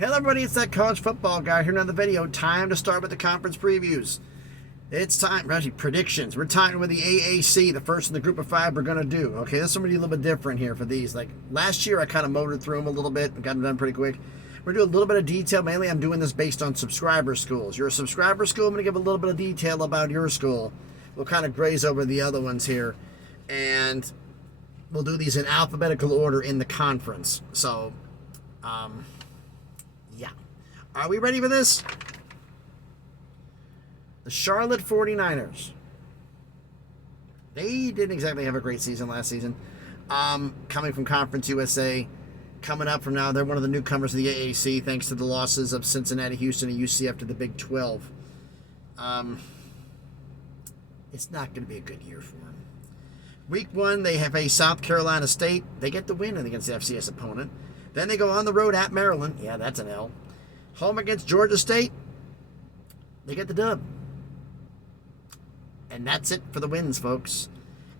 Hello everybody, it's that college football guy here in another video. Time to start with the conference previews. It's time, actually predictions. We're talking with the AAC, the first in the group of five we're going to do. Okay, this is going to be a little bit different here for these. Like last year I kind of motored through them a little bit and got them done pretty quick. We're going to do a little bit of detail. Mainly I'm doing this based on subscriber schools. You're a subscriber school, I'm going to give a little bit of detail about your school. We'll kind of graze over the other ones here. And we'll do these in alphabetical order in the conference. So, yeah. Are we ready for this? The Charlotte 49ers. They didn't exactly have a great season last season. Coming from Conference USA. Coming up from now, they're one of the newcomers of the AAC thanks to the losses of Cincinnati, Houston, and UCF to the Big 12. It's not going to be a good year for them. Week 1, they have a South Carolina State. They get the win against the FCS opponent. Then they go on the road at Maryland. Yeah, that's an L. Home against Georgia State. They get the dub. And that's it for the wins, folks.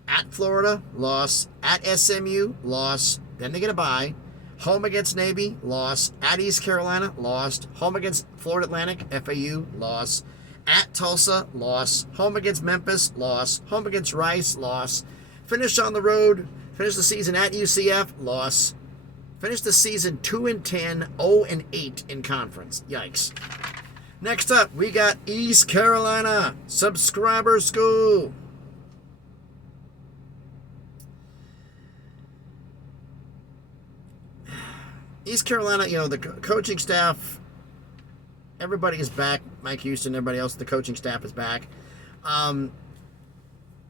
At Florida, loss. At SMU, loss. Then they get a bye. Home against Navy, loss. At East Carolina, lost. Home against Florida Atlantic, FAU, loss. At Tulsa, loss. Home against Memphis, loss. Home against Rice, loss. Finish on the road. Finish the season at UCF, loss. Finish the season 2-10, 0-8 in conference. Yikes. Next up, we got East Carolina Subscriber School. East Carolina, you know, the coaching staff, everybody is back. Mike Houston, everybody else, the coaching staff is back.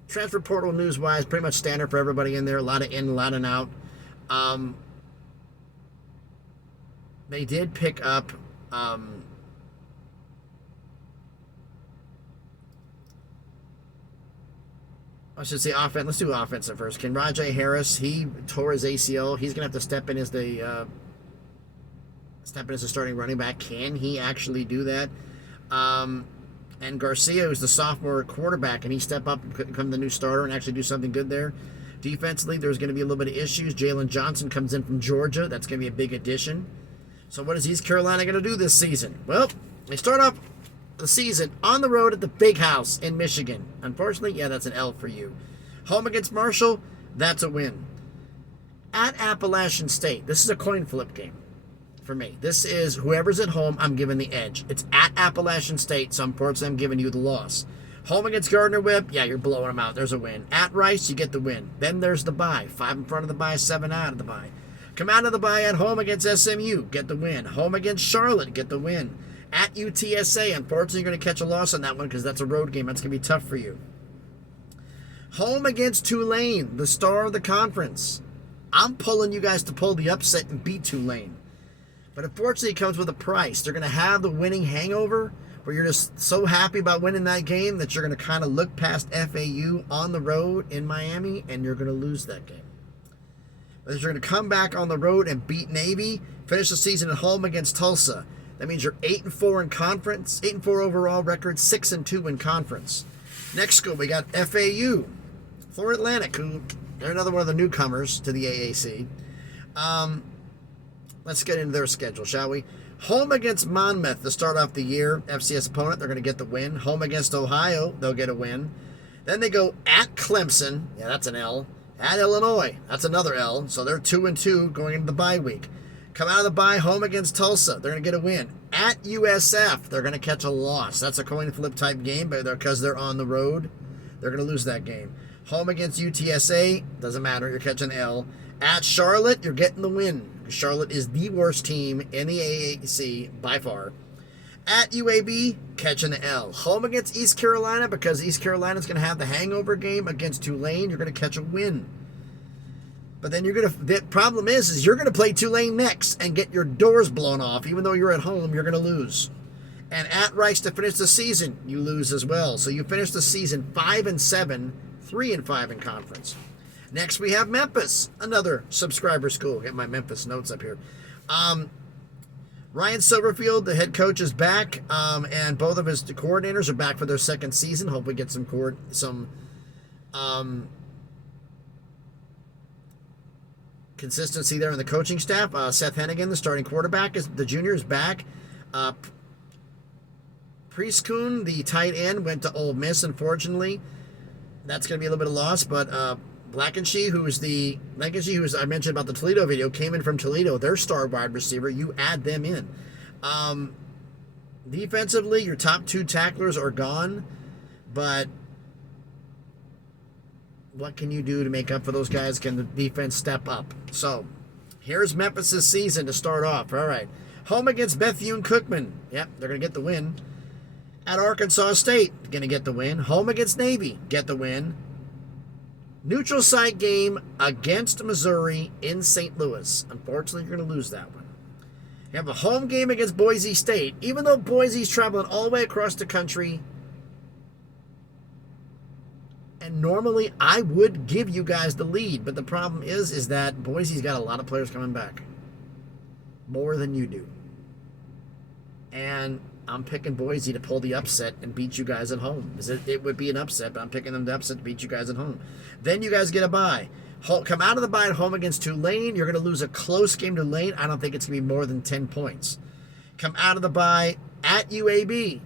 Transfer portal news-wise, pretty much standard for everybody in there. A lot of in, a lot of out. They did pick up I should say offense. Let's do offensive first. Can Rajay Harris, he tore his ACL. He's going to have to step in as the starting running back. Can he actually do that? And Garcia, who's the sophomore quarterback, can he step up and become the new starter and actually do something good there? Defensively, there's going to be a little bit of issues. Jalen Johnson comes in from Georgia. That's going to be a big addition. So what is East Carolina going to do this season? Well, they start off the season on the road at the Big House in Michigan. Unfortunately, yeah, that's an L for you. Home against Marshall, that's a win. At Appalachian State, this is a coin flip game for me. This is whoever's at home, I'm giving the edge. It's at Appalachian State, so unfortunately I'm giving you the loss. Home against Gardner-Webb, yeah, you're blowing them out. There's a win. At Rice, you get the win. Then there's the bye. 5 in front of the bye, 7 out of the bye. Come out of the bye at home against SMU, get the win. Home against Charlotte, get the win. At UTSA, unfortunately, you're going to catch a loss on that one because that's a road game. That's going to be tough for you. Home against Tulane, the star of the conference. I'm pulling you guys to pull the upset and beat Tulane. But unfortunately, it comes with a price. They're going to have the winning hangover where you're just so happy about winning that game that you're going to kind of look past FAU on the road in Miami, and you're going to lose that game. But you're going to come back on the road and beat Navy, finish the season at home against Tulsa. That means you're 8-4 in conference, 8-4 overall record, 6-2 in conference. Next school, we got FAU, Florida Atlantic, who they're another one of the newcomers to the AAC. Let's get into their schedule, shall we? Home against Monmouth to start off the year, FCS opponent, they're going to get the win. Home against Ohio, they'll get a win. Then they go at Clemson, yeah, that's an L. At Illinois, that's another L. So they're 2-2 going into the bye week. Come out of the bye, home against Tulsa. They're going to get a win. At USF, they're going to catch a loss. That's a coin flip type game, but because they're on the road, they're going to lose that game. Home against UTSA, doesn't matter. You're catching an L. At Charlotte, you're getting the win. Charlotte is the worst team in the AAC by far. At UAB, catching the L. Home against East Carolina, because East Carolina's going to have the hangover game against Tulane. You're going to catch a win. But then the problem is you're going to play Tulane next and get your doors blown off. Even though you're at home, you're going to lose. And at Rice to finish the season, you lose as well. So you finish the season 5-7, 3-5 in conference. Next we have Memphis, another subscriber school. Get my Memphis notes up here. Ryan Silverfield, the head coach, is back, and both of his coordinators are back for their second season. Hope we get some consistency there in the coaching staff. Seth Hennigan, the starting quarterback, the junior, is back. Priestkun, the tight end, went to Ole Miss, unfortunately. That's going to be a little bit of loss, but Blankenshee, who I mentioned about the Toledo video, came in from Toledo, their star wide receiver. You add them in. Defensively, your top 2 tacklers are gone, but what can you do to make up for those guys? Can the defense step up? So, here's Memphis' season to start off. All right. Home against Bethune-Cookman. Yep, they're going to get the win. At Arkansas State, going to get the win. Home against Navy, get the win. Neutral site game against Missouri in St. Louis. Unfortunately, you're going to lose that one. You have a home game against Boise State. Even though Boise's traveling all the way across the country, and normally I would give you guys the lead, but the problem is that Boise's got a lot of players coming back. More than you do. And I'm picking Boise to pull the upset and beat you guys at home. It would be an upset, but I'm picking them to upset to beat you guys at home. Then you guys get a bye. Come out of the bye at home against Tulane. You're going to lose a close game to Tulane. I don't think it's going to be more than 10 points. Come out of the bye at UAB.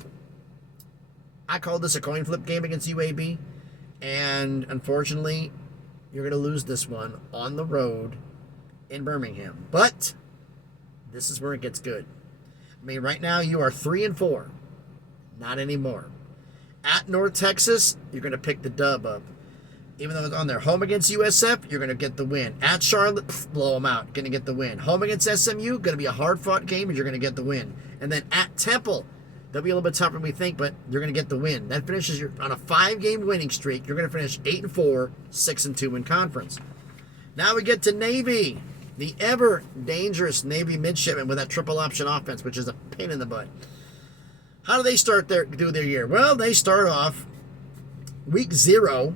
I called this a coin flip game against UAB. And unfortunately, you're going to lose this one on the road in Birmingham. But this is where it gets good. I mean, right now you are 3-4. Not anymore. At North Texas, you're going to pick the dub up. Even though it's on there. Home against USF, you're going to get the win. At Charlotte, blow them out. Going to get the win. Home against SMU, going to be a hard-fought game, and you're going to get the win. And then at Temple, that'll be a little bit tougher than we think, but you're going to get the win. That finishes you on a 5-game winning streak. You're going to finish 8-4, 6-2 in conference. Now we get to Navy. The ever dangerous Navy midshipmen with that triple option offense, which is a pain in the butt. How do they do their year? Well, they start off week 0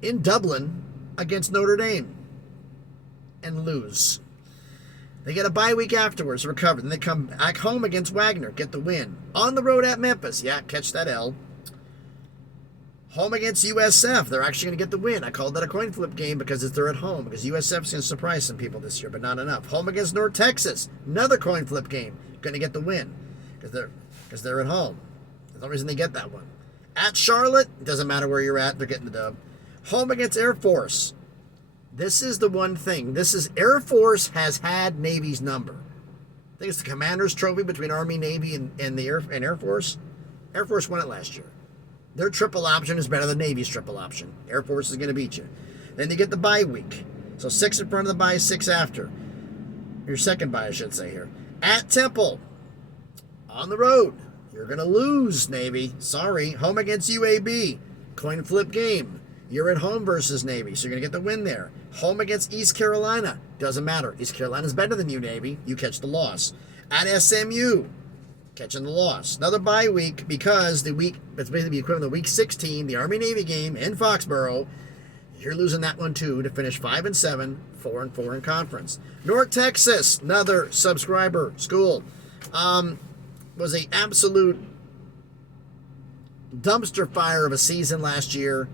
in Dublin against Notre Dame and lose. They get a bye week afterwards, recover. Then they come back home against Wagner, get the win. On the road at Memphis, yeah, catch that L. Home against USF, they're actually going to get the win. I called that a coin flip game because they're at home, because USF's going to surprise some people this year, but not enough. Home against North Texas, another coin flip game, going to get the win because they're at home. There's no reason they get that one. At Charlotte, it doesn't matter where you're at, they're getting the dub. Home against Air Force. This is the one thing. Air Force has had Navy's number. I think it's the Commander's Trophy between Army, Navy, and Air Force. Air Force won it last year. Their triple option is better than Navy's triple option. Air Force is going to beat you. Then they get the bye week. So 6 in front of the bye, 6 after. Your second bye, I should say here. At Temple. On the road. You're going to lose, Navy. Sorry. Home against UAB. Coin flip game. You're at home versus Navy, so you're going to get the win there. Home against East Carolina. Doesn't matter. East Carolina's better than you, Navy. You catch the loss. At SMU. Catching the loss. Another bye week because it's basically the equivalent of week 16, the Army-Navy game in Foxborough. You're losing that one too to finish 5-7, 4-4 in conference. North Texas, another subscriber school, was an absolute dumpster fire of a season last year.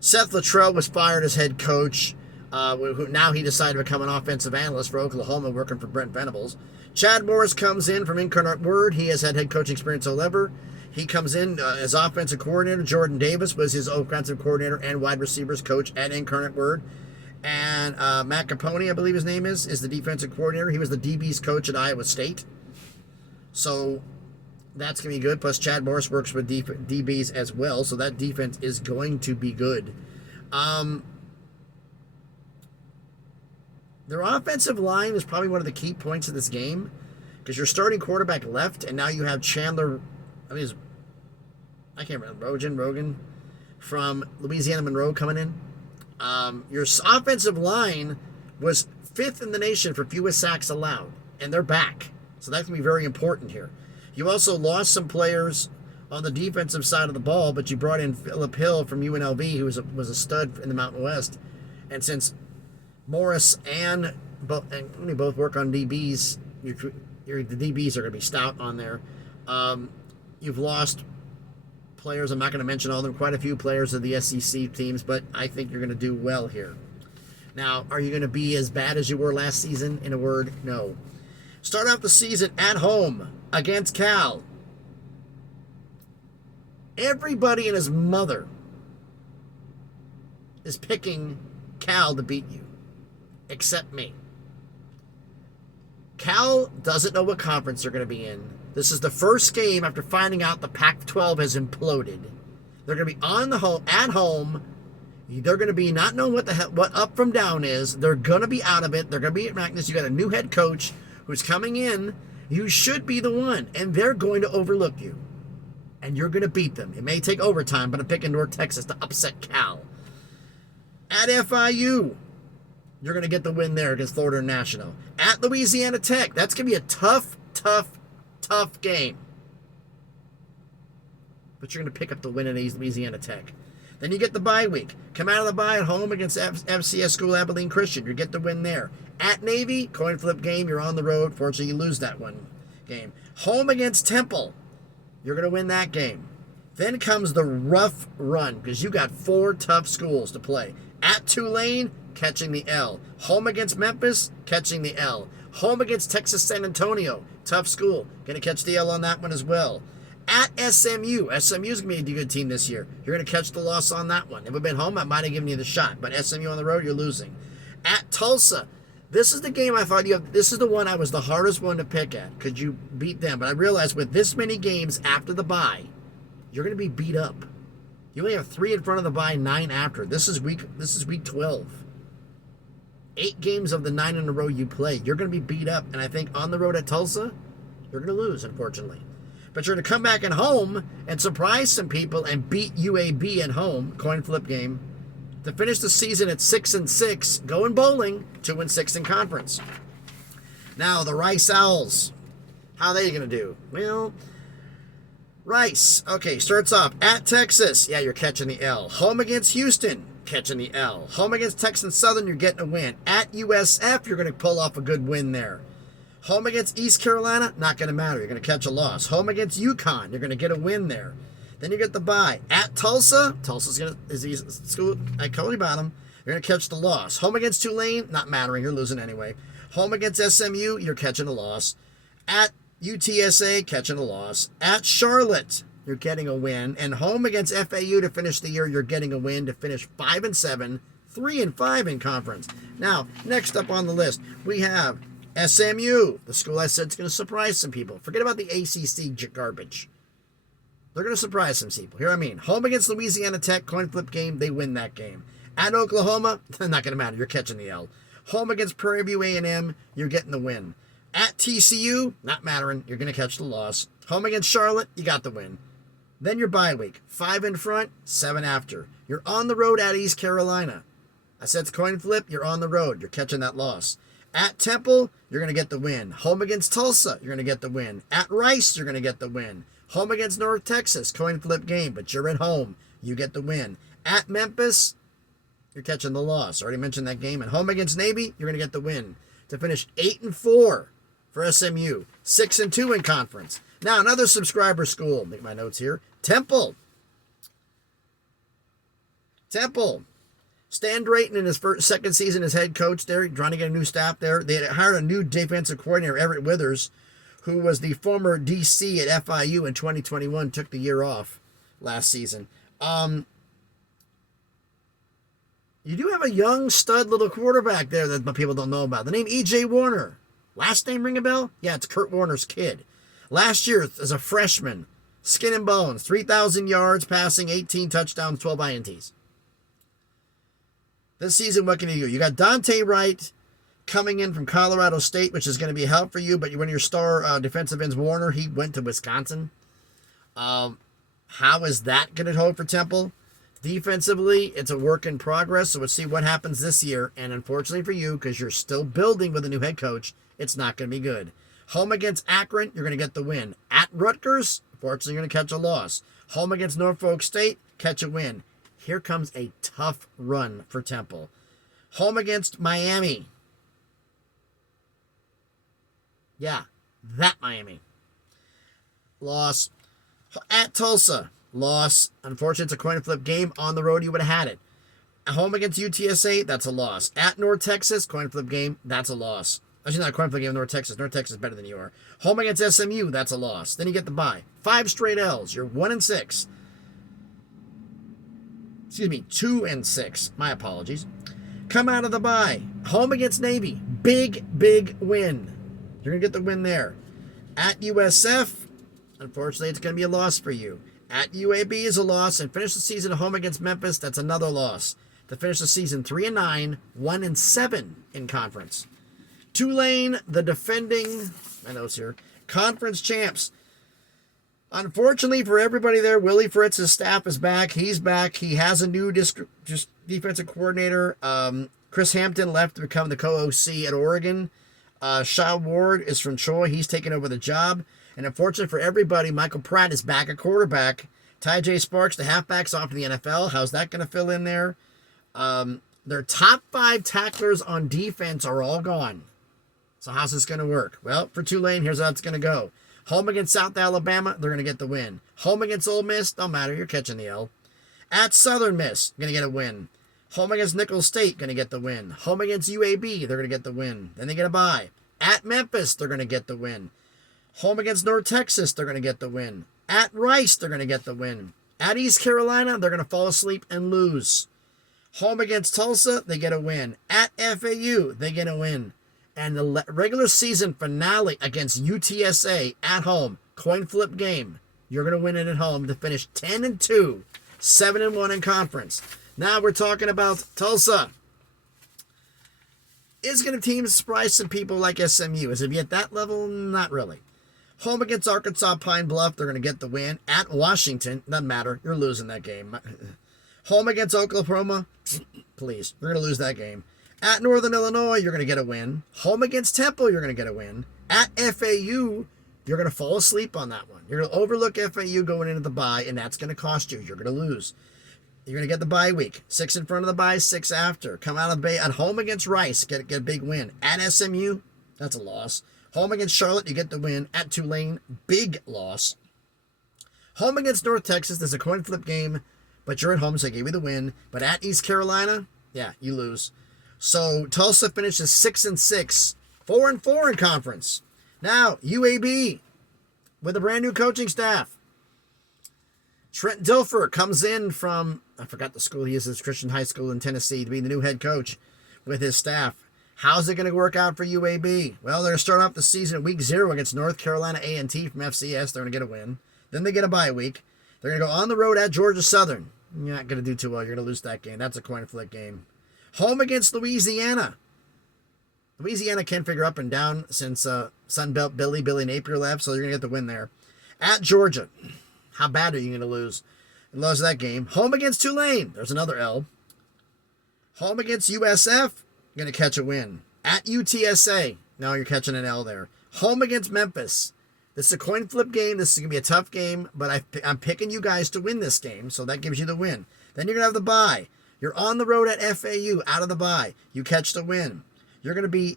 Seth Luttrell was fired as head coach. Now he decided to become an offensive analyst for Oklahoma, working for Brent Venables. Chad Morris comes in from Incarnate Word. He has had head coaching experience all over. He comes in as offensive coordinator. Jordan Davis was his offensive coordinator and wide receivers coach at Incarnate Word. And Matt Capone, I believe his name is the defensive coordinator. He was the DB's coach at Iowa State. So that's going to be good. Plus Chad Morris works with DBs as well. So that defense is going to be good. Their offensive line is probably one of the key points of this game because you're starting quarterback left, and now you have Chandler, I can't remember, Rogan from Louisiana Monroe coming in. Your offensive line was 5th in the nation for fewest sacks allowed, and they're back. So that's going to be very important here. You also lost some players on the defensive side of the ball, but you brought in Phillip Hill from UNLV, who was a stud in the Mountain West. And since Morris and both work on DBs, the DBs are going to be stout on there. You've lost players. I'm not going to mention all of them. Quite a few players of the SEC teams, but I think you're going to do well here. Now, are you going to be as bad as you were last season? In a word, no. Start off the season at home against Cal. Everybody and his mother is picking Cal to beat you, except me. Cal doesn't know what conference they're going to be in. This is the first game after finding out the Pac-12 has imploded. They're going to be at home. They're going to be not knowing what up from down is. They're going to be out of it. They're going to be at Magnus. You got a new head coach who's coming in. You should be the one, and they're going to overlook you, and you're going to beat them. It may take overtime, but I'm picking North Texas to upset Cal. At FIU, you're going to get the win there against Florida National. At Louisiana Tech, that's going to be a tough game. But you're going to pick up the win at Louisiana Tech. Then you get the bye week. Come out of the bye at home against FCS School Abilene Christian. You get the win there. At Navy, coin flip game. You're on the road. Fortunately, you lose that one game. Home against Temple. You're going to win that game. Then comes the rough run because you got 4 tough schools to play. At Tulane, catching the L. Home against Memphis, catching the L. Home against Texas San Antonio. Tough school. Going to catch the L on that one as well. At SMU. SMU's going to be a good team this year. You're going to catch the loss on that one. If it had been home, I might have given you the shot. But SMU on the road, you're losing. At Tulsa. This is the game I thought this is the one I was the hardest one to pick at. Could you beat them? But I realized with this many games after the bye, you're going to be beat up. You only have 3 in front of the bye, 9 after. This is week 12. 8 games of the 9 in a row you play. You're going to be beat up. And I think on the road at Tulsa, you're going to lose, unfortunately. But you're going to come back at home and surprise some people and beat UAB at home, coin flip game, to finish the season at 6-6, going bowling, 2-6 in conference. Now, the Rice Owls. How are they going to do? Well, Rice, okay, starts off at Texas. Yeah, you're catching the L. Home against Houston, catching the L. Home against Texas Southern, you're getting a win. At USF, you're going to pull off a good win there. Home against East Carolina, not going to matter. You're going to catch a loss. Home against UConn, you're going to get a win there. Then you get the bye. At Tulsa, is the school I told you about them. You're going to catch the loss. Home against Tulane, not mattering. You're losing anyway. Home against SMU, you're catching a loss. At UTSA, catching a loss. At Charlotte, you're getting a win. And home against FAU to finish the year, you're getting a win to finish 5-7, 3-5 in conference. Now, next up on the list, we have SMU, the school I said is going to surprise some people. Forget about the ACC garbage. They're going to surprise some people. Here I mean, home against Louisiana Tech, coin flip game, they win that game. At Oklahoma, not going to matter. You're catching the L. Home against Prairie View A&M, you're getting the win. At TCU, not mattering. You're going to catch the loss. Home against Charlotte, you got the win. Then your bye week. 5 in front, 7 after. You're on the road at East Carolina. I said it's coin flip, you're on the road. You're catching that loss. At Temple, you're going to get the win. Home against Tulsa, you're going to get the win. At Rice, you're going to get the win. Home against North Texas, coin flip game, but you're at home. You get the win. At Memphis, you're catching the loss. Already mentioned that game. And home against Navy, you're going to get the win. To finish 8-4 for SMU. 6-2 in conference. Now, another subscriber school. Make my notes here. Temple. Stan Drayton in his second season as head coach there, trying to get a new staff there. They had hired a new defensive coordinator, Everett Withers, who was the former DC at FIU in 2021, took the year off last season. You do have a young stud little quarterback there that people don't know about. The name E.J. Warner. Last name ring a bell? Yeah, it's Kurt Warner's kid. Last year, as a freshman, skin and bones, 3,000 yards passing, 18 touchdowns, 12 INTs. This season, what can you do? You got Dante Wright coming in from Colorado State, which is going to be a help for you, but one of your star defensive ends, Warner, he went to Wisconsin. How is that going to hold for Temple? Defensively, it's a work in progress, so let's see what happens this year. And unfortunately for you, because you're still building with a new head coach, it's not going to be good. Home against Akron, you're going to get the win. At Rutgers, unfortunately, you're going to catch a loss. Home against Norfolk State, catch a win. Here comes a tough run for Temple. Home against Miami. Yeah, that Miami. Loss. At Tulsa. Loss. Unfortunately, it's a coin flip game. On the road, you would have had it. Home against UTSA, that's a loss. At North Texas, coin flip game, that's a loss. Actually, not a coin flip game with North Texas. North Texas is better than you are. Home against SMU, that's a loss. Then you get the bye. 5 straight L's. You're 1-6. Excuse me, 2-6. My apologies. Come out of the bye. Home against Navy. Big, big win. You're going to get the win there. At USF, unfortunately, it's going to be a loss for you. At UAB is a loss. And finish the season at home against Memphis, that's another loss. To finish the season 3-9, 1-7 in conference. Tulane, the defending, my notes here, conference champs. Unfortunately for everybody there, Willie Fritz's staff is back. He's back. He has a new defensive coordinator. Chris Hampton left to become the co-OC at Oregon. Shaw Ward is from Troy. He's taken over the job. And unfortunately for everybody, Michael Pratt is back at quarterback. Ty J. Sparks, the halfback's off to the NFL. How's that going to fill in there? Their top 5 tacklers on defense are all gone. So how's this going to work? Well, for Tulane, here's how it's going to go. Home against South Alabama, they're going to get the win. Home against Ole Miss, don't matter, you're catching the L. At Southern Miss, going to get a win. Home against Nicholls State, going to get the win. Home against UAB, they're going to get the win. Then they get a bye. At Memphis, they're going to get the win. Home against North Texas, they're going to get the win. At Rice, they're going to get the win. At East Carolina, they're going to fall asleep and lose. Home against Tulsa, they get a win. At FAU, they get a win. And the regular season finale against UTSA at home, coin flip game. You're going to win it at home to finish 10-2, 7-1 in conference. Now we're talking about Tulsa. Is going to team surprise some people like SMU? Is it be at that level? Not really. Home against Arkansas Pine Bluff, they're going to get the win. At Washington, doesn't matter. You're losing that game. Home against Oklahoma, please. You're going to lose that game. At Northern Illinois, you're going to get a win. Home against Temple, you're going to get a win. At FAU, you're going to fall asleep on that one. You're going to overlook FAU going into the bye, and that's going to cost you. You're going to lose. You're going to get the bye week. 6 in front of the bye, 6 after. Come out of the bay at home against Rice, get a big win. At SMU, that's a loss. Home against Charlotte, you get the win. At Tulane, big loss. Home against North Texas, there's a coin flip game, but you're at home, so I gave you the win. But at East Carolina, yeah, you lose. So Tulsa finishes 6-6, 4-4 in conference. Now, UAB with a brand new coaching staff. Trent Dilfer comes in from, I forgot the school he is, it's Christian High School in Tennessee, to be the new head coach with his staff. How's it going to work out for UAB? Well, they're going to start off the season at week 0 against North Carolina A&T from FCS. They're going to get a win. Then they get a bye week. They're going to go on the road at Georgia Southern. You're not going to do too well. You're going to lose that game. That's a coin flip game. Home against Louisiana. Louisiana can't figure up and down since Sunbelt Billy Napier left, so you're going to get the win there. At Georgia. How bad are you going to lose? And lose that game. Home against Tulane. There's another L. Home against USF. You're going to catch a win. At UTSA. No, you're catching an L there. Home against Memphis. This is a coin flip game. This is going to be a tough game, but I'm picking you guys to win this game, so that gives you the win. Then you're going to have the bye. You're on the road at FAU, out of the bye. You catch the win. You're going to be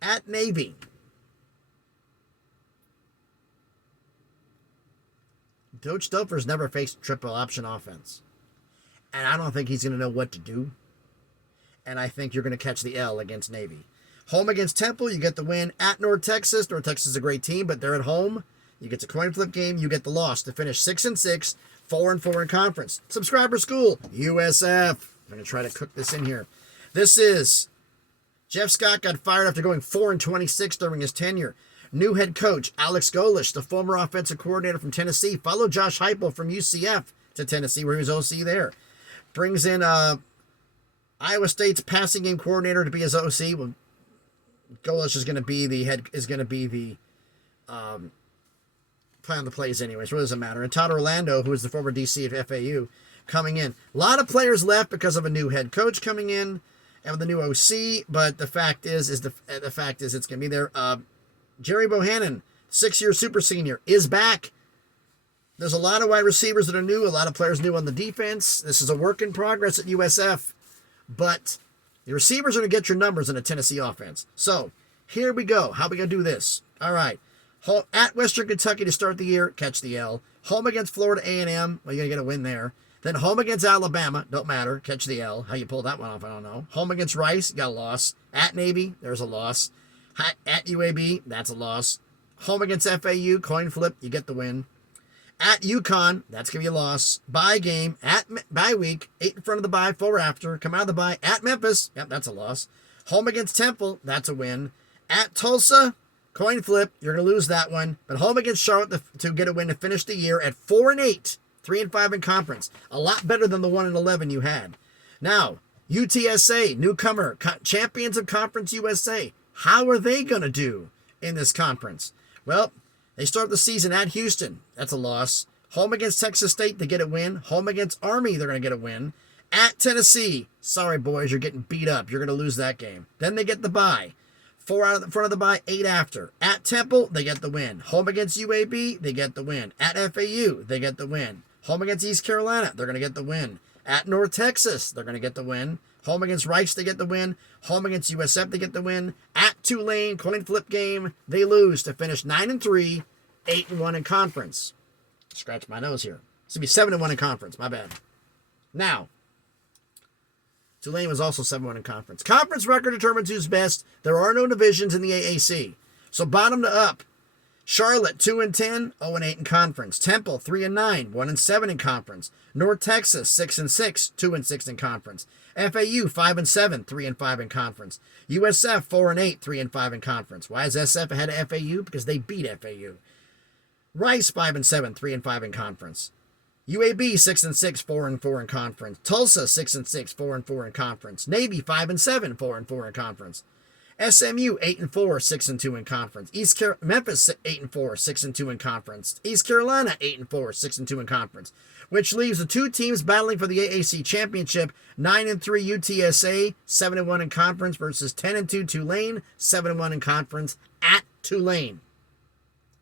at Navy. Coach Dilfer's never faced a triple option offense. And I don't think he's going to know what to do. And I think you're going to catch the L against Navy. Home against Temple, you get the win. At North Texas. North Texas is a great team, but they're at home. You get the coin flip game. You get the loss to finish 6-6. 4-4 in conference. Subscriber school, USF. I'm going to try to cook this in here. This is Jeff Scott got fired after going 4-26 during his tenure. New head coach, Alex Golish, the former offensive coordinator from Tennessee, followed Josh Heupel from UCF to Tennessee, where he was OC there. Brings in Iowa State's passing game coordinator to be his OC. Well, Golish is going to be the plan the plays anyways. What does it matter? And Todd Orlando, who is the former DC at FAU, coming in. A lot of players left because of a new head coach coming in and with a new OC. But the fact is it's going to be there. Jerry Bohannon, 6-year super senior, is back. There's a lot of wide receivers that are new. A lot of players new on the defense. This is a work in progress at USF, but the receivers are going to get your numbers in a Tennessee offense. So here we go. How are we going to do this? All right. At Western Kentucky to start the year, catch the L. Home against Florida A&M, well, you're going to get a win there. Then home against Alabama, don't matter. Catch the L. How you pull that one off, I don't know. Home against Rice, you got a loss. At Navy, there's a loss. At UAB, that's a loss. Home against FAU, coin flip, you get the win. At UConn, that's going to be a loss. Bye game, bye week, 8 in front of the bye, 4 after. Come out of the bye. At Memphis, yep, that's a loss. Home against Temple, that's a win. At Tulsa, coin flip, you're going to lose that one. But home against Charlotte to get a win to finish the year at 4-8. 3-5 in conference. A lot better than the 1-11 you had. Now, UTSA, newcomer, champions of Conference USA. How are they going to do in this conference? Well, they start the season at Houston. That's a loss. Home against Texas State, they get a win. Home against Army, they're going to get a win. At Tennessee, sorry boys, you're getting beat up. You're going to lose that game. Then they get the bye. 4 out of the front of the bye, 8 after. At Temple, they get the win. Home against UAB, they get the win. At FAU, they get the win. Home against East Carolina, they're going to get the win. At North Texas, they're going to get the win. Home against Rice, they get the win. Home against USF, they get the win. At Tulane, coin flip game, they lose to finish 9-3, 8-1 in conference. Scratch my nose here. It's going to be 7-1 in conference. My bad. Now, Tulane was also 7-1 in conference. Conference record determines who's best. There are no divisions in the AAC. So bottom to up. Charlotte, 2-10, 0-8 in conference. Temple, 3-9, 1-7 in conference. North Texas, 6-6, 2-6 in conference. FAU, 5-7, 3-5 in conference. USF, 4-8, 3-5 in conference. Why is SF ahead of FAU? Because they beat FAU. Rice, 5-7, 3-5 in conference. UAB, 6-6, 4-4 in conference. Tulsa, 6-6, 4-4 in conference. Navy, 5-7, 4-4 in conference. SMU, 8-4, 6-2 in conference. Memphis, 8-4, 6-2 in conference. East Carolina, 8-4, 6-2 in conference. Which leaves the 2 teams battling for the AAC Championship, 9-3 UTSA, 7-1 in conference versus 10-2 Tulane, 7-1 in conference at Tulane.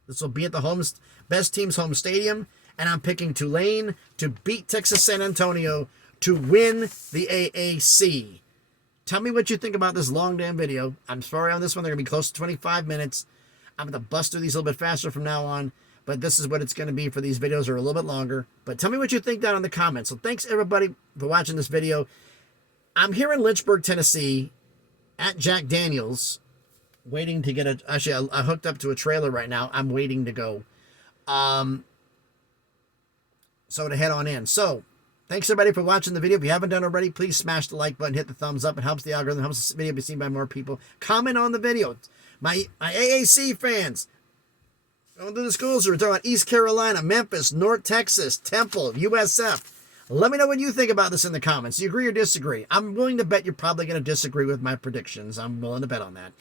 This will be at the best team's home stadium, and I'm picking Tulane to beat Texas San Antonio to win the AAC. Tell me what you think about this long damn video. I'm sorry on this one. They're going to be close to 25 minutes. I'm going to bust through these a little bit faster from now on. But this is what it's going to be for these videos. They're a little bit longer. But tell me what you think down in the comments. So thanks everybody for watching this video. I'm here in Lynchburg, Tennessee at Jack Daniels. Waiting to get Actually, I hooked up to a trailer right now. I'm waiting to go. So to head on in. So thanks everybody for watching the video. If you haven't done already, please smash the like button, hit the thumbs up. It helps the algorithm, helps this video be seen by more people. Comment on the video. My AAC fans, going through the schools, we're talking about East Carolina, Memphis, North Texas, Temple, USF. Let me know what you think about this in the comments. Do you agree or disagree? I'm willing to bet you're probably going to disagree with my predictions. I'm willing to bet on that.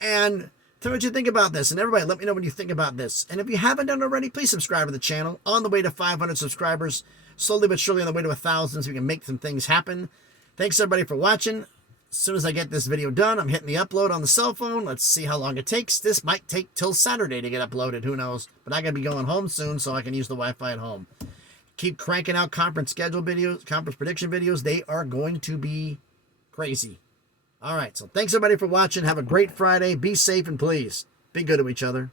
And tell me what you think about this. And everybody, let me know what you think about this. And if you haven't done it already, please subscribe to the channel. On the way to 500 subscribers. Slowly but surely on the way to 1,000 so we can make some things happen. Thanks everybody for watching. As soon as I get this video done, I'm hitting the upload on the cell phone. Let's see how long it takes. This might take till Saturday to get uploaded. Who knows? But I got to be going home soon so I can use the Wi-Fi at home. Keep cranking out conference schedule videos, conference prediction videos. They are going to be crazy. All right. So thanks everybody for watching. Have a great Friday. Be safe and please be good to each other.